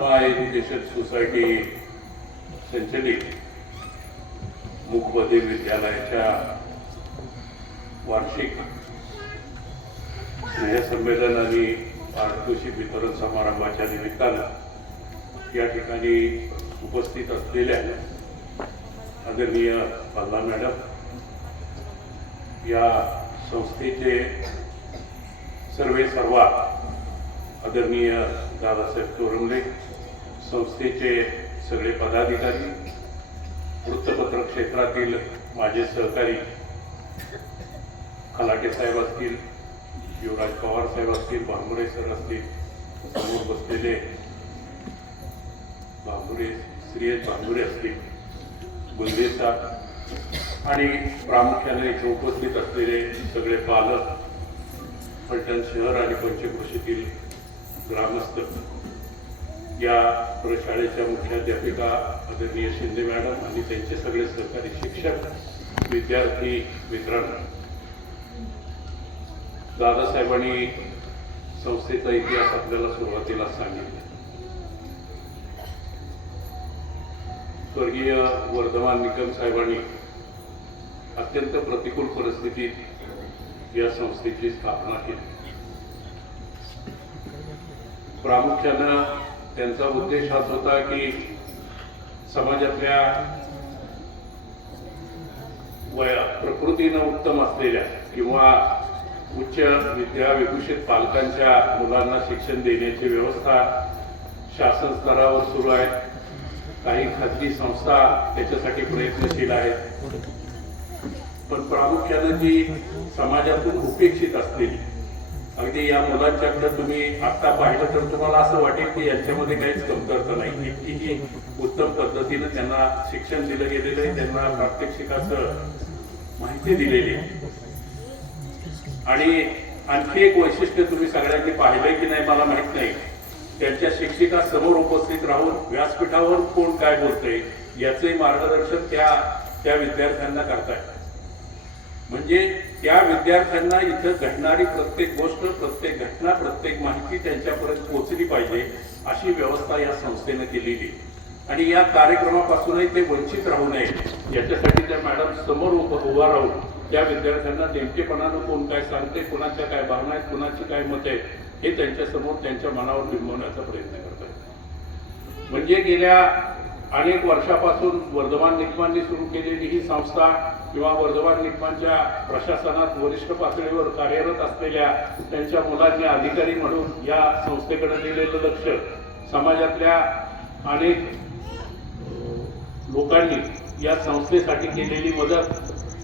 Mahatma education society संचलित मुखबधीर विद्यालयाच्या वार्षिक स्नेहसंमेलन आणि पारितोषिक वितरण समारंभाच्या निमित्तानं या ठिकाणी उपस्थित असलेल्या आदरणीय पल्ला मॅडम या संस्थेचे सर्वे सर्वा आदरणीय दादासाहेब चोरमले संस्थेचे सगळे पदाधिकारी वृत्तपत्र क्षेत्रातील माझे सहकारी खलाटे साहेब असतील युवराज पवार साहेब असतील भांबुरे सर असतील समोर बसलेले भांबुरे श्रीयश भांबुरे असतील गुंदे साहेब आणि प्रामुख्याने इथे उपस्थित असलेले सगळे पालक फलटण शहर आणि पंचकृषीतील ग्रामस्थ. या प्रशाळेच्या मुख्याध्यापिका आदरणीय शिंदे मॅडम आणि त्यांचे सगळे सहकारी शिक्षक विद्यार्थी मित्रांनो. दादासाहेबांनी संस्थेचा इतिहास आपल्याला सुरुवातीला सांगितला. स्वर्गीय वर्धमान निकम साहेबांनी अत्यंत प्रतिकूल परिस्थितीत या संस्थेची स्थापना केली. प्रामुख्यानं त्यांचा उद्देश हाच होता की समाजातल्या वया प्रकृतीनं उत्तम असलेल्या किंवा उच्च विद्याविभूषित पालकांच्या मुलांना शिक्षण देण्याची व्यवस्था शासन स्तरावर सुरू आहे. काही खाजगी संस्था त्याच्यासाठी प्रयत्नशील आहेत. पण प्रामुख्यानं जी समाजातून उपेक्षित असलेली अगदी या मुलांच्याकडे तुम्ही आता पाहिलं तर तुम्हाला असं वाटेल की यांच्यामध्ये काहीच कमतरता नाही. इतकी जी उत्तम पद्धतीनं त्यांना शिक्षण दिलं गेलेलं आहे. त्यांना प्रात्यक्षिकाचं माहिती दिलेली आहे. आणि आणखी एक वैशिष्ट्य तुम्ही सगळ्यांनी पाहिलंय की नाही मला माहीत नाही. त्यांच्या शिक्षिका समोर उपस्थित राहून व्यासपीठावर कोण काय बोलतंय याचंही मार्गदर्शन त्या त्या विद्यार्थ्यांना करतायत. म्हणजे त्या विद्यार्थ्यांना इथं घडणारी प्रत्येक गोष्ट प्रत्येक घटना प्रत्येक माहिती त्यांच्यापर्यंत पोहोचली पाहिजे अशी व्यवस्था या संस्थेनं केलेली आहे. आणि या कार्यक्रमापासूनही ते वंचित राहू नये याच्यासाठी त्या मॅडम समोर उभा राहून त्या विद्यार्थ्यांना नेमकेपणानं कोण काय सांगते कुणाच्या काय भावना आहेत कुणाची काय मत आहे हे त्यांच्यासमोर त्यांच्या मनावर बिंबवण्याचा प्रयत्न करतात म्हणजे गेल्या अनेक वर्षापासून वर्धमान निकमांनी सुरू केलेली ही संस्था किंवा वर्धमान निकमांच्या प्रशासनात वरिष्ठ पातळीवर कार्यरत असलेल्या त्यांच्या मुलांनी अधिकारी म्हणून या संस्थेकडे दिलेलं लक्ष समाजातल्या अनेक लोकांनी या संस्थेसाठी केलेली मदत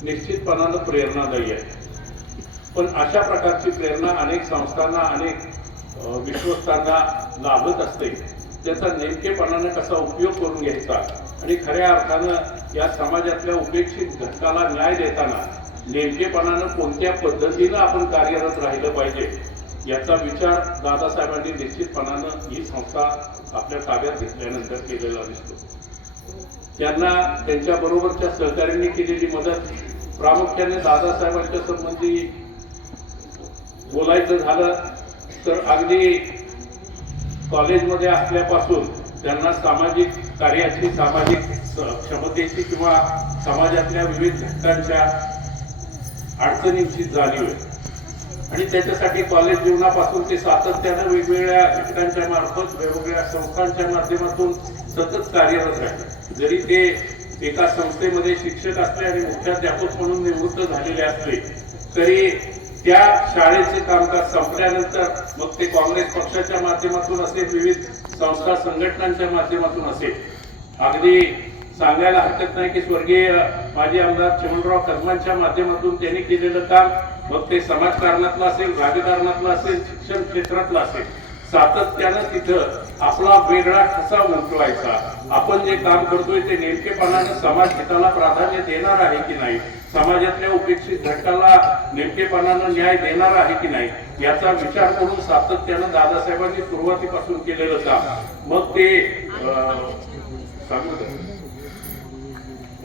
निश्चितपणानं प्रेरणादायी आहे. पण अशा प्रकारची प्रेरणा अनेक संस्थांना अनेक विश्वस्तांना लाभत असते. त्याचा नेमकेपणानं कसा उपयोग करून घ्यायचा आणि खऱ्या अर्थानं या समाजातल्या उपेक्षित घटकाला न्याय देताना नेमकेपणानं कोणत्या पद्धतीनं आपण कार्यरत राहिलं पाहिजे याचा विचार दादासाहेबांनी निश्चितपणानं ही संस्था आपल्या ताब्यात घेतल्यानंतर केलेला दिसतो. त्यांना त्यांच्या बरोबरच्या सहकार्यांनी केलेली मदत प्रामुख्याने दादासाहेबांच्या संबंधी बोलायचं झालं तर अगदी कॉलेजमध्ये असल्यापासून त्यांना सामाजिक कार्याची सामाजिक क्षमतेची किंवा समाजातल्या विविध घटकांच्या अडचणींची जाणीव आहे. आणि त्याच्यासाठी कॉलेज जीवनापासून ते सातत्यानं वेगवेगळ्या घटकांच्या मार्फत वेगवेगळ्या संस्थांच्या माध्यमातून सतत कार्यरत राहिले जरी ते एका संस्थेमध्ये शिक्षक असले आणि मुख्याध्यापक म्हणून निवृत्त झालेले असले तरी त्या शाळेचे कामकाज संपल्यानंतर मग ते काँग्रेस पक्षाच्या माध्यमातून असेल विविध संस्था संघटनांच्या माध्यमातून असेल. अगदी सांगायला हरकत नाही की स्वर्गीय माजी आमदार चिमणराव कदमांच्या माध्यमातून त्यांनी केलेलं काम मग ते समाजकारणातलं असेल राजकारणातलं असेल शिक्षण क्षेत्रातलं असेल. सातत्यानं तिथं आपला वेगळा ठसा उमटवायचा आपण जे काम करतोय ते नेमकेपणानं समाज हिताला प्राधान्य देणार आहे की नाही? समाजातल्या उपेक्षित घटकाला नेमकेपणानं न्याय देणार आहे की नाही याचा विचार करून सातत्यानं दादासाहेबांनी सुरुवातीपासून केलेलं काम. मग ते सांगू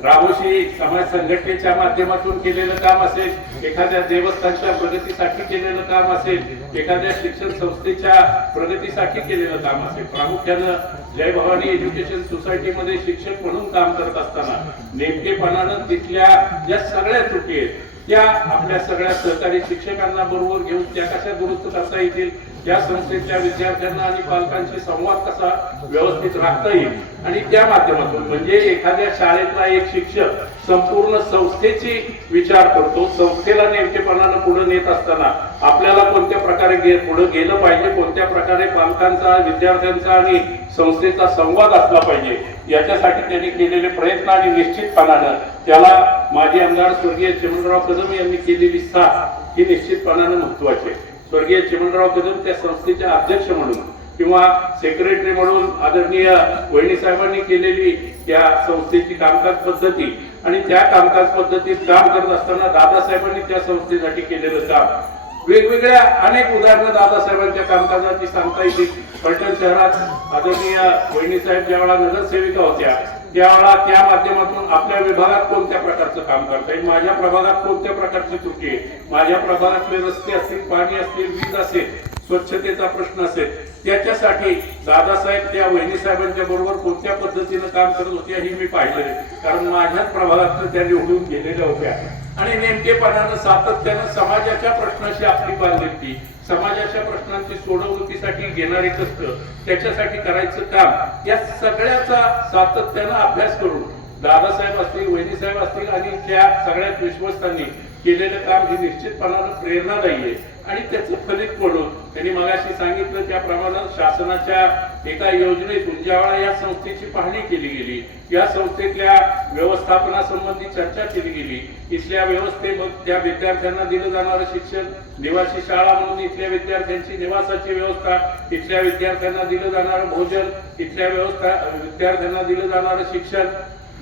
रामोशी समाज संघटनेच्या माध्यमातून केलेलं काम असेल एखाद्या देवस्थानच्या प्रगतीसाठी केलेलं काम असेल एखाद्या शिक्षण संस्थेच्या प्रगतीसाठी केलेलं काम असेल प्रामुख्यानं जय भवानी एज्युकेशन सोसायटीमध्ये शिक्षक म्हणून काम करत असताना नेमकेपणानं तिथल्या ज्या सगळ्या त्रुटी आहेत त्या आपल्या सगळ्या सहकारी शिक्षकांना बरोबर घेऊन त्या कशा दुरुस्त करता येतील त्या संस्थेच्या विद्यार्थ्यांना आणि पालकांशी संवाद कसा व्यवस्थित राखता येईल? आणि त्या माध्यमातून म्हणजे एखाद्या शाळेतला एक शिक्षक संपूर्ण संस्थेची विचार करतो संस्थेला नेमकेपणानं पुढे नेत असताना आपल्याला कोणत्या प्रकारे गे पुढे गेलं पाहिजे कोणत्या प्रकारे पालकांचा विद्यार्थ्यांचा आणि संस्थेचा संवाद असला पाहिजे याच्यासाठी त्यांनी केलेले प्रयत्न आणि निश्चितपणानं त्याला माजी आमदार स्वर्गीय चिमणराव कदम यांनी केलेली साथ ही निश्चितपणानं महत्वाची आहे. स्वर्गीय चिमणराव कदम त्या संस्थेचे अध्यक्ष म्हणून किंवा सेक्रेटरी म्हणून आदरणीय वहिनी साहेबांनी केलेली त्या संस्थेची कामकाज पद्धती आणि त्या कामकाज पद्धतीत काम करत असताना दादासाहेबांनी त्या संस्थेसाठी केलेलं काम वेगवेगळ्या अनेक उदाहरणं दादासाहेबांच्या कामकाजाची सांगता येतील. फलटण शहरात आदरणीय वहिनीसाहेब ज्यावेळा नगरसेविका होत्या त्यावेळा त्या माध्यमातून आपल्या विभागात कोणत्या प्रकारचं काम करता येईल? माझ्या प्रभागात कोणत्या प्रकारची त्रुटी आहे? माझ्या प्रभागातले रस्ते असतील पाणी असतील वीज असेल स्वच्छतेचा प्रश्न असेल त्याच्यासाठी दादासाहेब त्या वहिनी साहेबांच्या बरोबर कोणत्या पद्धतीनं काम करत होत्या हे मी पाहिलं कारण माझ्याच प्रभागात त्या निवडून गेलेल्या होत्या. आणि नेमकेपणानं सातत्यानं समाजाच्या प्रश्नाशी आपली बांधिलकी समाजाच्या प्रश्नांची सोडवणुकीसाठी घेणारे कष्ट त्याच्यासाठी करायचं काम या सगळ्याचा सातत्यानं अभ्यास करून दादासाहेब असतील वहिनी साहेब असतील आणि त्या सगळ्यात विश्वस्तांनी केलेलं काम हे निश्चितपणानं प्रेरणादायी आहे आणि त्याचं फलित पडून त्यांनी मगाशी सांगितलं त्याप्रमाणे शासनाच्या एका योजनेतून ज्यावेळा या संस्थेची पाहणी केली गेली. या संस्थेतल्या व्यवस्थापनासंबंधी चर्चा केली गेली. इथल्या व्यवस्थेमध्ये त्या विद्यार्थ्यांना दिलं जाणारं शिक्षण निवासी शाळा म्हणून इथल्या विद्यार्थ्यांची निवासाची व्यवस्था इथल्या विद्यार्थ्यांना दिलं जाणारं भोजन इथल्या व्यवस्था विद्यार्थ्यांना दिलं जाणारं शिक्षण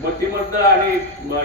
मतिमंद आणि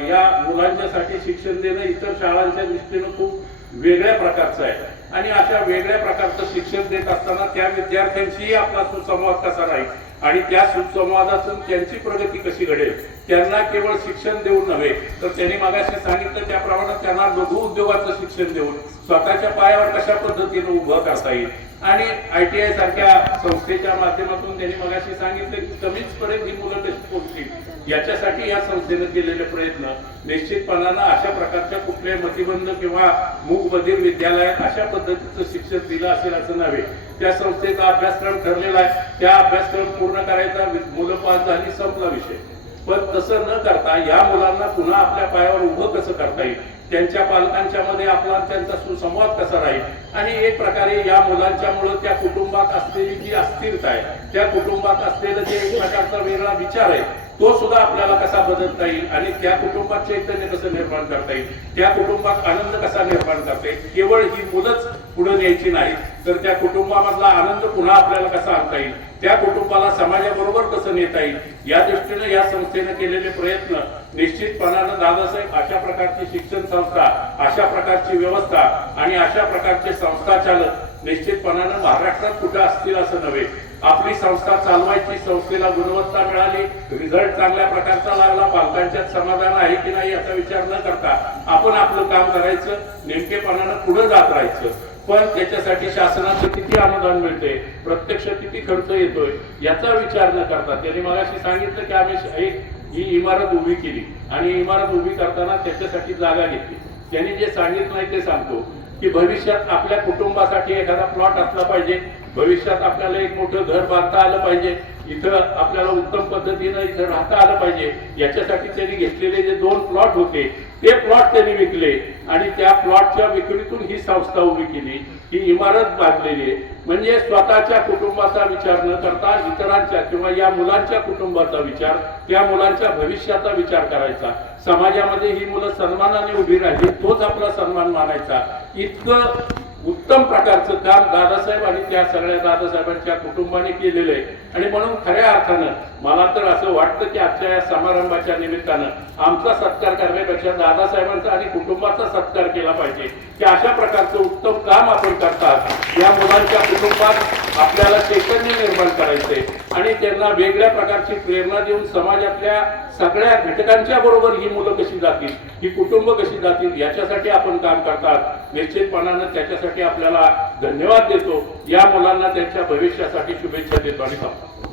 या मुलांच्यासाठी शिक्षण देणं इतर शाळांच्या दृष्टीनं खूप वेगळ्या प्रकारचं आहे. आणि अशा वेगळ्या प्रकारचं शिक्षण देत असताना त्या विद्यार्थ्यांशीही आपला सुसंवाद कसा राहील? आणि त्या सुसंवादातून त्यांची प्रगती कशी घडेल? त्यांना केवळ शिक्षण देऊन नव्हे तर त्यांनी मागाशी सांगितलं त्याप्रमाणे त्यांना लघु उद्योगाचं शिक्षण देऊन स्वतःच्या पायावर कशा पद्धतीनं उभं करता येईल? आणि आय टी आय सारख्या संस्थेच्या माध्यमातून त्यांनी मगाशी सांगितलं की कमीच पर्यंत ही मुलं कशी पोहोचतील याच्यासाठी या संस्थेने केलेले प्रयत्न निश्चितपणानं अशा प्रकारच्या कुठल्याही मतिबंध किंवा मूकबधीर विद्यालयात अशा पद्धतीचं शिक्षण दिलं असेल असं नव्हे. त्या संस्थेचा अभ्यासक्रम ठरलेला आहे. त्या अभ्यासक्रम पूर्ण करायचा मुलं पास झाली संपला विषय. पण तसं न करता या मुलांना पुन्हा आपल्या पायावर उभं कसं करता येईल? त्यांच्या पालकांच्या मध्ये आपला त्यांचा सुसंवाद कसा राहील? आणि एक प्रकारे या मुलांच्यामुळं त्या कुटुंबात असलेली जी अस्थिरता आहे त्या कुटुंबात असलेलं जे एक प्रकारचा वेगळा विचार आहे तो सुद्धा आपल्याला कसा बदलता येईल आणि त्या कुटुंबात चैतन्य कसं निर्माण करता येईल त्या कुटुंबात आनंद कसा निर्माण करता येईल केवळ ही मुलंच पुढे न्यायची नाही तर त्या कुटुंबामधला आनंद पुन्हा आपल्याला कसा आणता येईल त्या कुटुंबाला समाजाबरोबर कसं नेता येईल या दृष्टीने या संस्थेनं केलेले प्रयत्न निश्चितपणानं दादासाहेब अशा प्रकारची शिक्षण संस्था अशा प्रकारची व्यवस्था आणि अशा प्रकारचे संस्था चालक निश्चितपणानं महाराष्ट्रात कुठं असतील असं नव्हे. आपली संस्था चालवायची संस्थेला गुणवत्ता मिळाली रिझल्ट चांगल्या प्रकारचा लागला पालकांच्यात समाधान आहे की नाही याचा विचार न करता आपण आपलं काम करायचं नेमकेपणानं पुढे जात राहायचं. पण त्याच्यासाठी शासनाचं किती अनुदान मिळते प्रत्यक्ष किती खर्च येतोय याचा विचार न करता त्यांनी मगाशी सांगितलं की आम्ही एक ही इमारत उभी केली आणि इमारत उभी करताना त्याच्यासाठी जागा घेतली. त्यांनी जे सांगितलं ते सांगतो. की भविष्यात आपल्या कुटुंबासाठी एखादा प्लॉट असला पाहिजे. भविष्यात आपल्याला एक मोठं घर बांधता आलं पाहिजे. इथं आपल्याला उत्तम पद्धतीनं इथं राहता आलं पाहिजे. याच्यासाठी त्यांनी घेतलेले जे दोन प्लॉट होते ते प्लॉट त्यांनी विकले. आणि त्या प्लॉटच्या विक्रीतून ही संस्था उभी केली ही इमारत बांधलेली आहे. म्हणजे स्वतःच्या कुटुंबाचा विचार न करता इतरांच्या किंवा या मुलांच्या कुटुंबाचा विचार त्या मुलांच्या भविष्याचा विचार करायचा. समाजामध्ये ही मुलं सन्मानाने उभी राहिली तोच आपला सन्मान मानायचा. इतकं उत्तम प्रकारचं काम दादासाहेब आणि त्या सगळ्या दादासाहेबांच्या कुटुंबाने केलेलं आहे. आणि म्हणून खऱ्या अर्थानं मला तर असं वाटतं की आजच्या या समारंभाच्या निमित्तानं आमचा सत्कार करण्यापेक्षा दादासाहेबांचा आणि कुटुंबाचा सत्कार केला पाहिजे. की अशा प्रकारचं उत्तम काम आपण करतात. या मुलांच्या कुटुंबात आपल्याला चैतन्य निर्माण करायचंय. आणि त्यांना वेगळ्या प्रकारची प्रेरणा देऊन समाजातल्या सगळ्या घटकांच्या बरोबर ही मुलं कशी जातील ही कुटुंब कशी जातील याच्यासाठी आपण काम करतात. निश्चितपणानं त्याच्यासाठी आपल्याला धन्यवाद देतो. या मुलांना त्यांच्या भविष्यासाठी शुभेच्छा देतो आणि सांगतो